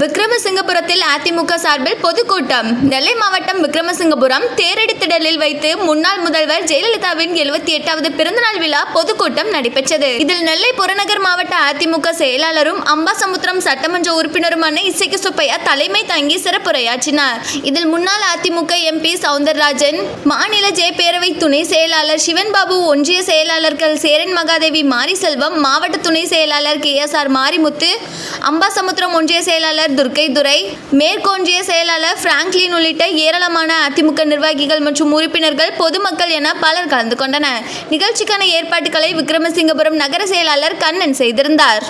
விக்ரமசிங்கபுரத்தில் அதிமுக சார்பில் பொதுக்கூட்டம். நெல்லை மாவட்டம் விக்ரமசிங்கபுரம் தேரடித்திடலில் வைத்து முன்னாள் முதல்வர் ஜெயலலிதாவின் 78வது பிறந்தநாள் விழா பொதுக்கூட்டம் நடைபெற்றது. இதில் நெல்லை புறநகர் மாவட்ட அதிமுக செயலாளரும் அம்பாசமுத்திரம் சட்டமன்ற உறுப்பினருமான இசைக்கு சுப்பையா தலைமை தாங்கி சிறப்புரையாற்றினார். இதில் முன்னாள் அதிமுக எம்பி சவுந்தரராஜன், மாநில ஜே பேரவை துணை செயலாளர் சிவன்பாபு, ஒன்றிய செயலாளர்கள் சேரன் மகாதேவி மாரிசெல்வம், மாவட்ட துணை செயலாளர் KSR மாரிமுத்து, அம்பாசமுத்திரம் ஒன்றிய செயலாளர் துர்க்கை துரை, மேற்கொன்றிய செயலாளர் பிராங்க்லின் உள்ளிட்ட ஏராளமான அதிமுக நிர்வாகிகள் மற்றும் உறுப்பினர்கள், பொதுமக்கள் என பலர் கலந்து கொண்டனர். நிகழ்ச்சிக்கான ஏற்பாடுகளை விக்ரமசிங்கபுரம் நகர செயலாளர் கண்ணன் செய்திருந்தார்.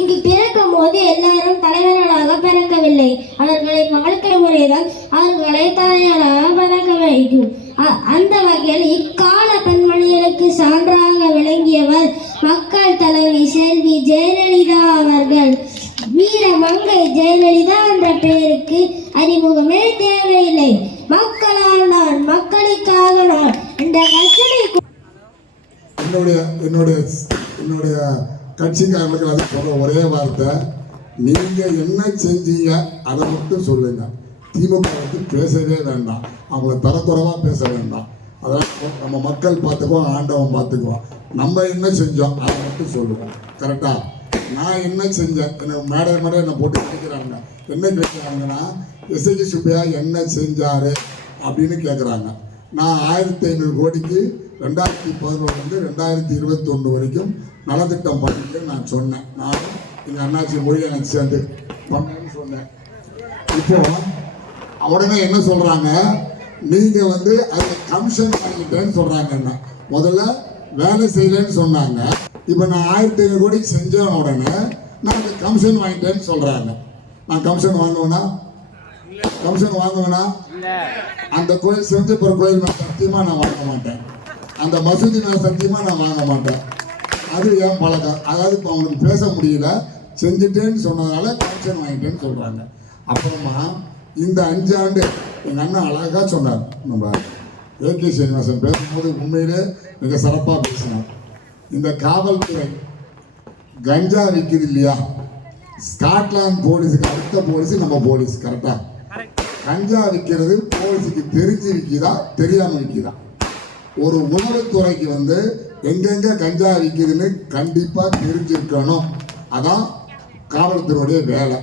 இங்கு பிறக்கும் போது எல்லாரும் தலைவர்களாக பிறக்கவில்லை. அவர்களின் வாழ்க்கை முறைதான் அவர்களை தலைவராக பிறக்க வைக்கும். அந்த வகையில் இக்கால பெண்மணிகளுக்கு சான்றாக விளங்கியவர் மக்கள் தலைவி செல்வி ஜெயலலிதா அவர்கள். வீரமங்கை ஜெயலலிதா என்ற பெயருக்கு அறிமுகமே தேவையில்லை. மக்களால் நான், மக்களுக்காக நான் என்ற கட்டளை என்னுடைய கட்சிக்காரர்களுக்கு அதை சொல்ற ஒரே வார்த்தை, நீங்க என்ன செஞ்சீங்க அதை மட்டும் சொல்லுங்க. திமுக வந்து பேசவே வேண்டாம், அவங்கள தரக்குறைவா பேச வேண்டாம். அதெல்லாம் நம்ம மக்கள் பார்த்துக்குவோம், ஆண்டவன் பார்த்துக்குவோம். நம்ம என்ன செஞ்சோம் அதை மட்டும் சொல்லுவோம். கரெக்டா? நான் என்ன செஞ்சேன், எனக்கு மேடை என்னை போட்டு கேட்குறாங்க. என்ன கேட்குறாங்கன்னா, இசைக்கு சுப்பையா என்ன செஞ்சாரு அப்படின்னு கேட்குறாங்க. நான் 1500 கோடிக்கு 2011 2021 வரைக்கும் நலத்திட்டம் பண்ணிட்டு நான் சொன்னேன். நானும் எங்கள் அண்ணாச்சி மொழி எனக்கு சேர்ந்து பண்ணேன்னு சொன்னேன். இப்போ உடனே என்ன சொல்கிறாங்க, நீங்கள் வந்து அதில் கமிஷன் வாங்கிட்டேன்னு சொல்கிறாங்க. என்ன முதல்ல வேலை செய்யலைன்னு சொன்னாங்க. இப்போ நான் 1500 கோடிக்கு செஞ்சேன், உடனே நான் அந்த கமிஷன் வாங்கிட்டேன்னு சொல்கிறாங்க. நான் கமிஷன் வாங்குவேனா? அந்த கோயில் செஞ்ச பிற கோயில் மேலே சத்தியமாக நான் வாங்க மாட்டேன். அந்த மசூதி மேலே சத்தியமாக நான் வாங்க மாட்டேன். அது ஏன் பழக்கம். அதாவது இப்போ அவங்களுக்கு பேச முடியல, செஞ்சுட்டேன்னு சொன்னதுனால கமிஷன் வாங்கிட்டேன்னு சொல்கிறாங்க. அப்புறமா இந்த 5 ஆண்டு எங்கள் அண்ணன் அழகாக சொன்னார். நம்ம AK சீனிவாசன் பேசும்போது உண்மையிலே மிக சிறப்பாக பேசினார். இந்த காவல்துறை கஞ்சா விற்கிது இல்லையா, ஸ்காட்லாந்து போலீஸுக்கு அடுத்த போலீஸ் நம்ம போலீஸ். கரெக்டாக? கஞ்சா விற்கிறது போலீஸுக்கு தெரிஞ்சு விற்கிதா தெரியாமல் விற்கிதா? ஒரு உணவுத்துறைக்கு வந்து எங்கெங்க கஞ்சா விற்கிதுன்னு கண்டிப்பாக தெரிஞ்சிருக்கணும். அதான் காவல்துறையுடைய வேலை.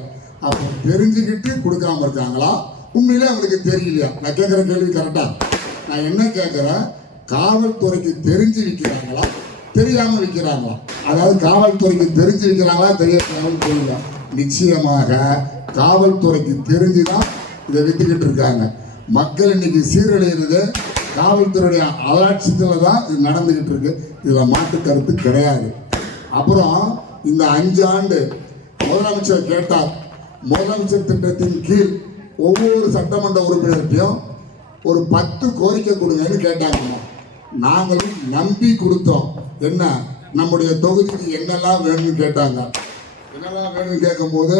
அப்போ தெரிஞ்சுக்கிட்டு கொடுக்காம இருக்காங்களா, உண்மையிலே அவங்களுக்கு தெரியலையா? நான் கேட்குற கேள்வி கரெக்டா? நான் என்ன கேட்குறேன், காவல்துறைக்கு தெரிஞ்சு விற்கிறாங்களா தெரியாமல் விற்கிறாங்களா? அதாவது காவல்துறைக்கு தெரிஞ்சு விற்கிறாங்களா தெரியாமல் தெரியல. நிச்சயமாக காவல்துறைக்கு தெரிஞ்சுதான் இதை வித்துக்கிட்டு இருக்காங்க. மக்கள் இன்னைக்கு சீரழிகிறது காவல்துறையுடைய அலட்சியத்தில் தான் இது நடந்துக்கிட்டு இருக்கு. இதில் மாற்று கருத்து கிடையாது. அப்புறம் இந்த 5 ஆண்டு முதலமைச்சர் கேட்டார். முதலமைச்சர் திட்டத்தின் கீழ் ஒவ்வொரு சட்டமன்ற உறுப்பினர்கிட்டையும் ஒரு 10 கோரிக்கை கொடுங்கன்னு கேட்டாங்க. நாங்களும் நம்பி கொடுத்தோம். என்ன நம்முடைய தொகுதிக்கு என்னெல்லாம் வேணும்னு கேட்டாங்க. என்னெல்லாம் வேணும்னு கேட்கும்போது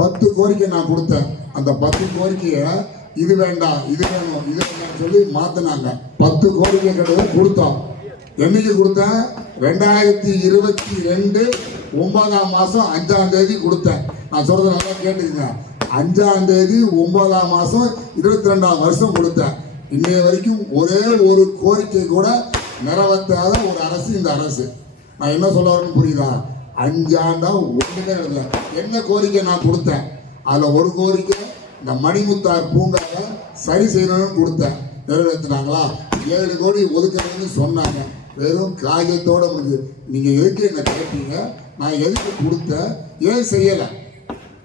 10 கோரிக்கை நான் கொடுத்தேன். அந்த 10 கோரிக்கையை இது வேண்டாம், இது வேணும், இது வேண்டாம்னு சொல்லி மாற்றினாங்க. 10 கோரிக்கை கிடையாது கொடுத்தோம். என்னைக்கு கொடுத்தேன்? 2022 9ஆம் மாதம் 5ஆம் தேதி கொடுத்தேன். நான் சொல்றது நல்லா கேட்டுக்கங்க. 5ஆம் தேதி 9ஆம் மாதம் 22ஆம் வருஷம் கொடுத்தேன். இன்னைய வரைக்கும் ஒரே ஒரு கோரிக்கை கூட நிறைவேற்றாத ஒரு அரசு இந்த அரசு. நான் என்ன சொல்ல வரேன்னு புரியுதா? 5 ஆண்டா ஒன்றுமே இல்லை. என்ன கோரிக்கை நான் கொடுத்தேன்? அதில் ஒரு கோரிக்கை இந்த மணிமுத்தார் பூங்காவை சரி செய்யணும்னு கொடுத்தேன். நிறைவேற்றினாங்களா? 7 கோடி ஒதுக்கணும்னு சொன்னாங்க. வெறும் காகிதத்தோட முடிஞ்சு. நீங்கள் எதுக்கு என்ன கேட்டீங்க? நான் எதுக்கு கொடுத்தேன்? ஏன் செய்யலை?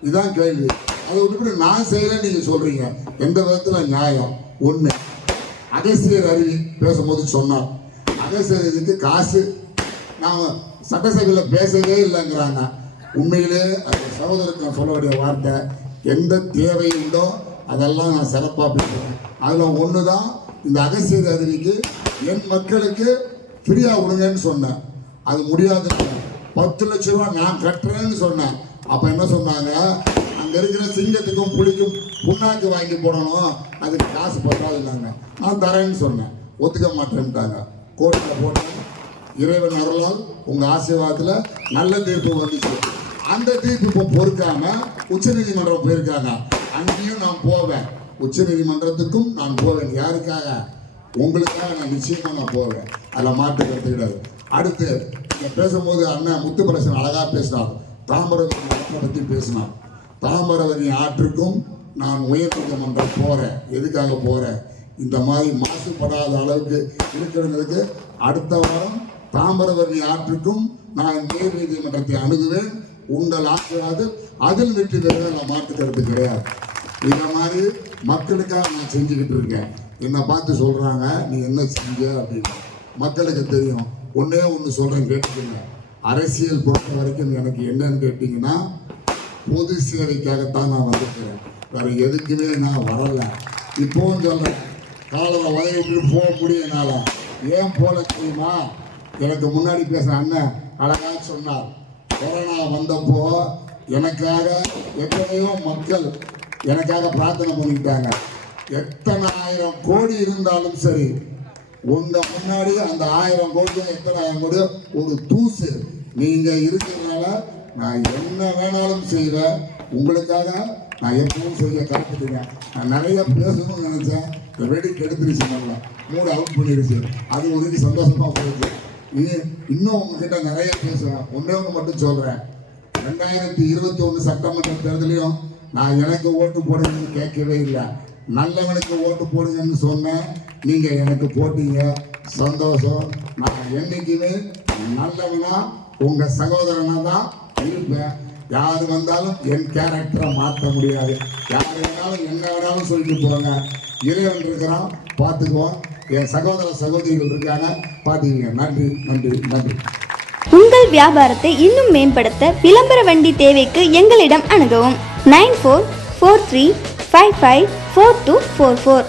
இதுதான் கேள்வி. அதை விட்டுவிட்டு நான் செய்யலைன்னு நீங்கள் சொல்கிறீங்க. எந்த விதத்தில் நியாயம்? ஒன்று, அகஸ்தியர் அருவி பேசும்போது சொன்னார். அகஸ்தியர் அருவிக்கு காசு நான் சட்டசபையில் பேசவே இல்லைங்கிறாங்க. உண்மையிலே அந்த சகோதரருக்கு நான் சொல்ல வேண்டிய வார்த்தை, எந்த தேவை உண்டோ அதெல்லாம் நான் சிறப்பாக பேசுவேன். அதில் ஒன்று தான் இந்த அகஸ்தியர் அருவிக்கு என் மக்களுக்கு ஃப்ரீயாக விடுங்கன்னு சொன்னேன். அது முடியாதுன்னு 10 லட்ச ரூபா நான் கட்டுறேன்னு சொன்னேன். அப்போ என்ன சொன்னாங்க? அங்கே இருக்கிற சிங்கத்துக்கும் புலிக்கும் புண்ணாக்கு வாங்கி போடணும், அதுக்கு காசு பத்தாதுன்னாங்க. நான் தரேன்னு சொன்னேன். ஒத்துக்க மாட்டேன்ட்டாங்க. கோர்ட்டில் போட்டேன். இறைவன் அருளால் உங்கள் ஆசீர்வாதத்தில் நல்ல தீர்ப்பு வந்துச்சு. அந்த தீர்ப்பு இப்போ பொறுக்காம உச்சநீதிமன்றம் போயிருக்காங்க. அங்கேயும் நான் போவேன். உச்சநீதிமன்றத்துக்கும் நான் போவேன். யாருக்காக? உங்களுக்காக நான் நிச்சயமாக நான் போவேன். அதில் மாற்று கருத்து கிடையாது. அடுத்து இங்கே பேசும்போது அண்ணன் முத்துப்பிரசன் அழகாக பேசினார். தாமிரபரணி ஆற்றை பற்றி பேசினார். தாமிரபரணி ஆற்றுக்கும் நான் உயர்நீதிமன்றம் போகிறேன். எதுக்காக போகிறேன்? இந்த மாதிரி மாசுபடாத அளவுக்கு இருக்கிறதுக்கு அடுத்த வாரம் தாமிரபரணி ஆற்றுக்கும் நான் உயர் நீதிமன்றத்தை அணுகுவேன். உங்கள் ஆசீர்வாதம் அதில் வெற்றி பெறுவேன். நான் மாற்று கருத்து கிடையாது. இந்த மாதிரி மக்களுக்காக நான் செஞ்சுக்கிட்டு இருக்கேன். என்னை பார்த்து சொல்கிறாங்க, நீ என்ன செஞ்ச அப்படின்னு. மக்களுக்கு தெரியும். ஒன்றே ஒன்று சொல்கிறேன், கேட்டுக்கோங்க. அரசியல் பொறுத்த வரைக்கும் எனக்கு என்னன்னு கேட்டிங்கன்னா, பொது சேவைக்காகத்தான் நான் வந்திருக்கிறேன். வேறு எதுக்குமே நான் வரலை. இப்போவும் சொல்கிறேன், காலையில் உதவி விட்டு போக முடியும் என்னால். ஏன் போல தெரியுமா? எனக்கு முன்னாடி பேசுகிற அண்ணன் அழகாக சொன்னார். கொரோனா வந்தப்போ எனக்காக எத்தனையோ மக்கள் எனக்காக பிரார்த்தனை பண்ணிக்கிட்டாங்க. எத்தனை 1000 கோடி இருந்தாலும் சரி, உங்கள் முன்னாடி அந்த 1000 கோடி எத்தனை 1000 கோடி ஒரு தூசு. நீங்கள் இருக்கிறதுனால நான் என்ன வேணாலும் செய்வேன். உங்களுக்காக நான் எப்பவும் செய்ய காத்துட்டுங்க. நான் நிறைய பேசணும்னு நினச்சேன். வெடிக்கு எடுத்துருச்சு, நல்லா மூடு அவுட் பண்ணிடுச்சு. அது ஒரு சந்தோஷமாக போயிடுச்சு. இன்னும் உங்ககிட்ட நிறைய பேசுவேன். ஒன்றே ஒன்று மட்டும் சொல்கிறேன். 2021 சட்டமன்ற தேர்தலையும் நான் எனக்கு ஓட்டு போடுங்கன்னு கேட்கவே இல்லை. நல்லவனுக்கு ஓட்டு போடுங்கன்னு சொன்னேன். நீங்கள் எனக்கு போட்டீங்க, சந்தோஷம். நான் என்றைக்குமே நல்லவனா உங்கள் சகோதரனாக தான் இருப்பேன். யார் வந்தாலும் என் கேரக்டரை மாற்ற முடியாது. யார் வேணாலும் என்ன வேணாலும் சொல்லிட்டு போங்க. இறைவன் இருக்கிறான், பார்த்துக்குவோம். என் சகோதர சகோதரிகள் இருக்காங்க, பார்த்துக்கங்க. நன்றி நன்றி நன்றி. உங்கள் வியாபாரத்தை இன்னும் மேம்படுத்த விளம்பர வண்டி தேவைக்கு எங்களிடம் அணுகவும். 9443554244